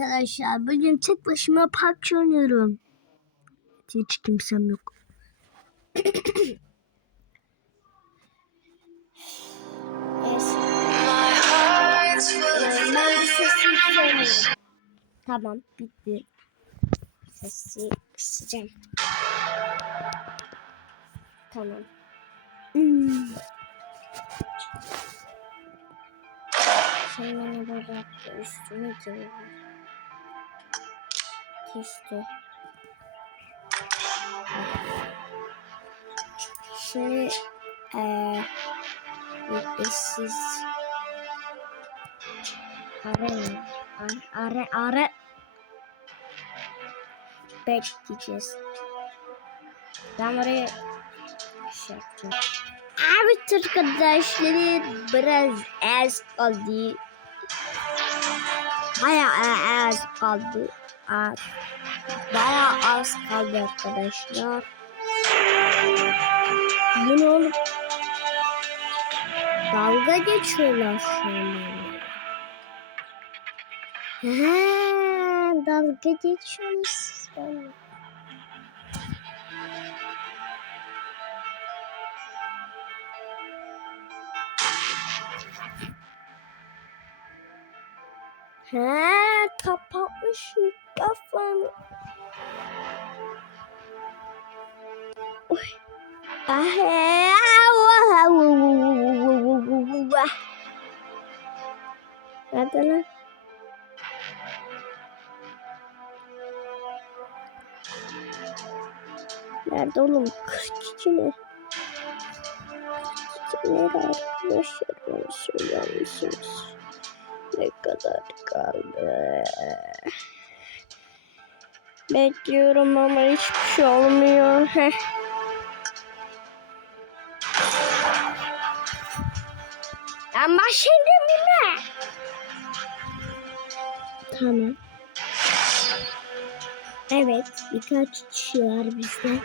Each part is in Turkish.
arkadaşlar. Bugün tek başıma PUBG oynuyorum. Hiç kimsem yok. Tamam bitti. Sesi kısacağım. Tamam. Hmm. Bana böyle yaptı. Üstüne geliyor. Kesti. Şimdi eee arena are are are bekleyeceğiz. Ben oraya şey yaptım. Evet arkadaşlar biraz az kaldı. Baya az kaldı. Az. Baya az kaldı arkadaşlar. Bu ne? Dalga geçiyorlar şu an. Ha, dalga benimle. Ha, kapatmışım Ah, Nerede lan? Nerede oğlum? 42 ne? 42 nerede arkadaşlar? Bana söyler misiniz? Ne kadar kaldı? Bekliyorum ama hiçbir şey olmuyor. Heh. Ben başladım bile. Tamam. Evet, birkaç kişi var bizde.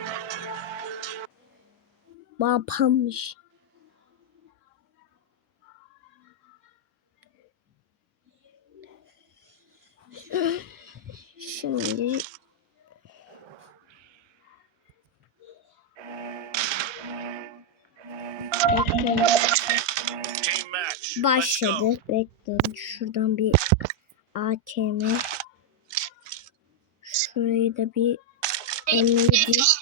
Babanmış. Şimdi Başladı. Bekleyin. Şuradan bir AKM. Şurayı da bir M7.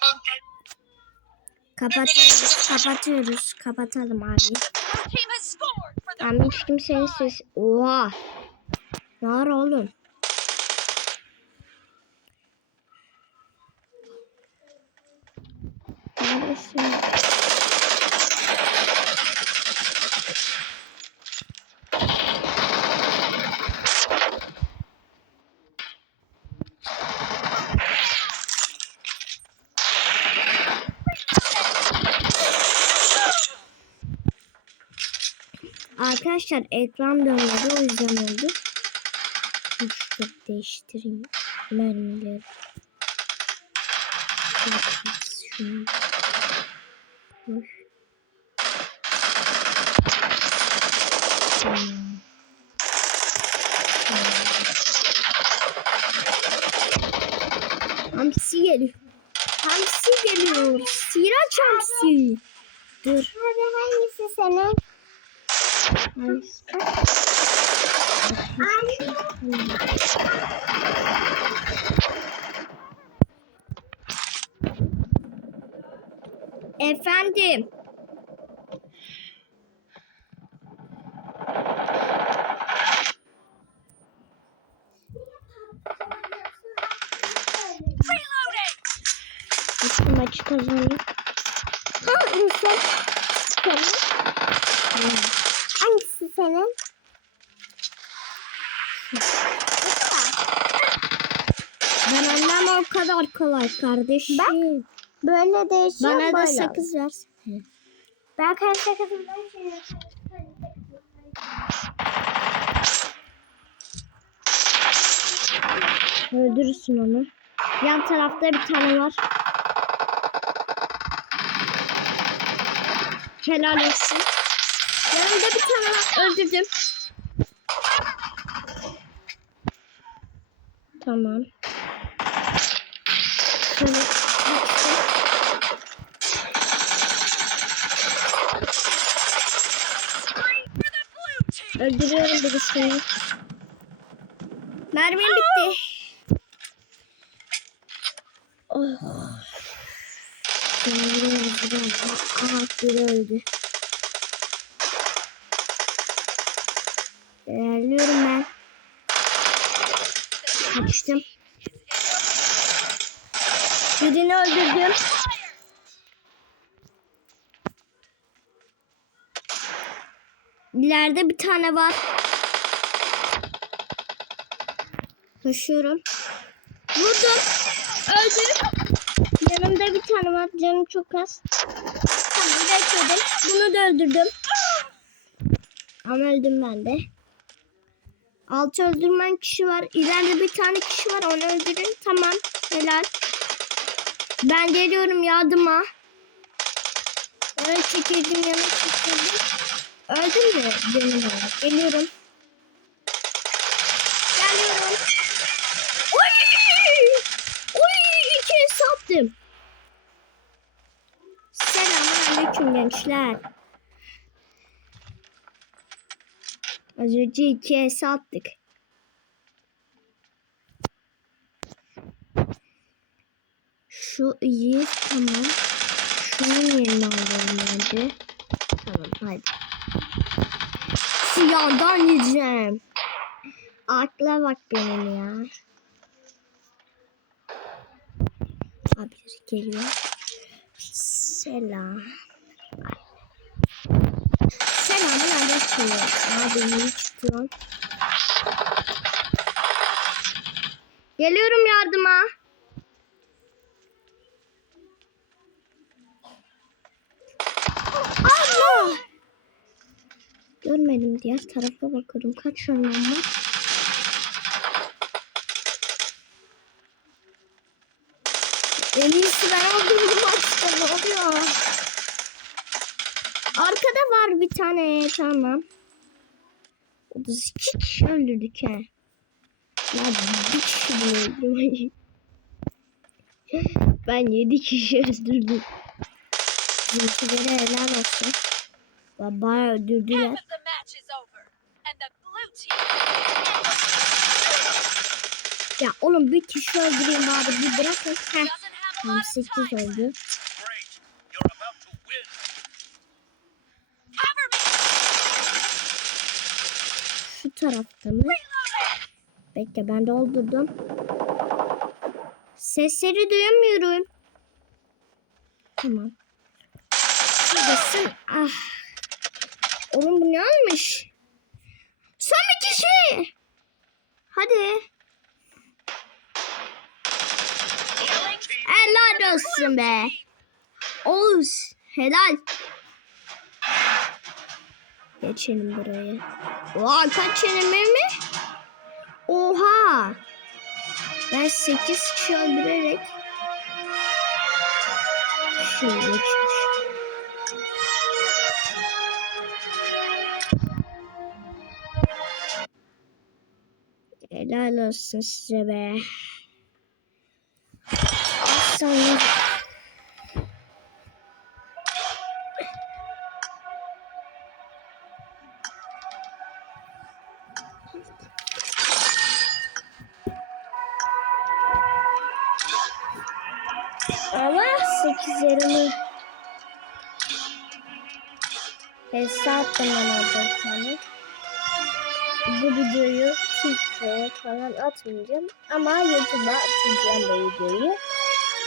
Kapatıyoruz. Kapatıyoruz. Kapatalım abi. Ben hiç kimsenin sesi... Oha! Ne var oğlum? Neredesin? Arkadaşlar ekran dönmedi o yüzden oldu. İşte değiştireyim mermileri. Şunu. Hamsi geliyor. Hamsi geliyor. Siraç hamsi. Dur. Abi hangisi senin? Efendim. Şu maçı kazanayım. Hangisi? Senin? Hangisi senin? Ben annem o kadar kolay kardeşim. Bak. Böyle değişiyor Bana da böyle. sakız ver. Ben kendi sakızımdan şey Öldürürsün onu. Yan tarafta bir tane var. Helal olsun. Yanımda bir tane. Öldürdüm. Tamam. Şöyle Öldürüyorum birisini. Mermim bitti. Oh. Öldürüyoruz biraz. Aha biri öldü. İlerliyorum ben. Kaçtım. Birini öldürdüm. İleride bir tane var. Koşuyorum. Vurdum. Öldü. Yanımda bir tane var. Canım çok az. Tamam bekledim. Bunu da öldürdüm. Ama öldüm ben de. Altı öldürmen kişi var. İleride bir tane kişi var. Onu öldürün. Tamam. Helal. Ben geliyorum yardıma. Evet çekildim yana çekildim. Öldüm mü? Canım olarak. Geliyorum. Geliyorum. Oy! Oy! İki sattım. Selamünaleyküm gençler. Az önce iki es attık. Şu iyi tamam. Şunun yerini alalım önce. Tamam hadi. Siyahdan yiyeceğim. Akla bak benim ya. Abi geliyor. Selam. Selamun aleyküm. Abi iyi çıktı. Geliyorum yardıma. Allah! Görmedim diğer tarafa bakıyordum. Kaç yanım var? En iyisi ben var bir tane tamam. 32 kişi öldürdük he. Ya bir kişi öldürmeyin. Ben 7 kişi öldürdüm. Bizimkilere helal olsun. Ya Bayağı öldürdüler. Ya oğlum bir kişi öldüreyim bari bir bırakın. Heh. doesn't have a Tam lot of 8 time. oldu. Tarafta? Bekle ben doldurdum. Sesleri duyamıyorum. Tamam. Şuradasın. Ah. Oğlum bu ne olmuş? Son bir kişi. Hadi. Helal olsun be. Oğuz. Helal. Geçelim buraya. Vay kaç yenilme mi? Oha. Ben 8 kişi öldürerek şunu geçmiş. Helal olsun size be. Aslanım. Ama 8 yarımı hesap ben alacağım tane. Bu videoyu TikTok'a falan atmayacağım. Ama YouTube'a atacağım bu videoyu.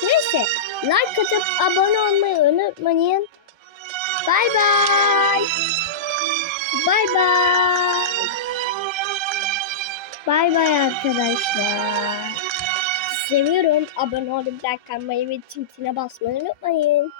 Neyse like atıp abone olmayı unutmayın. Bye bye. Bye bye. Bye bye arkadaşlar. Seviyorum. Abone olup like atmayı ve çintine basmayı unutmayın.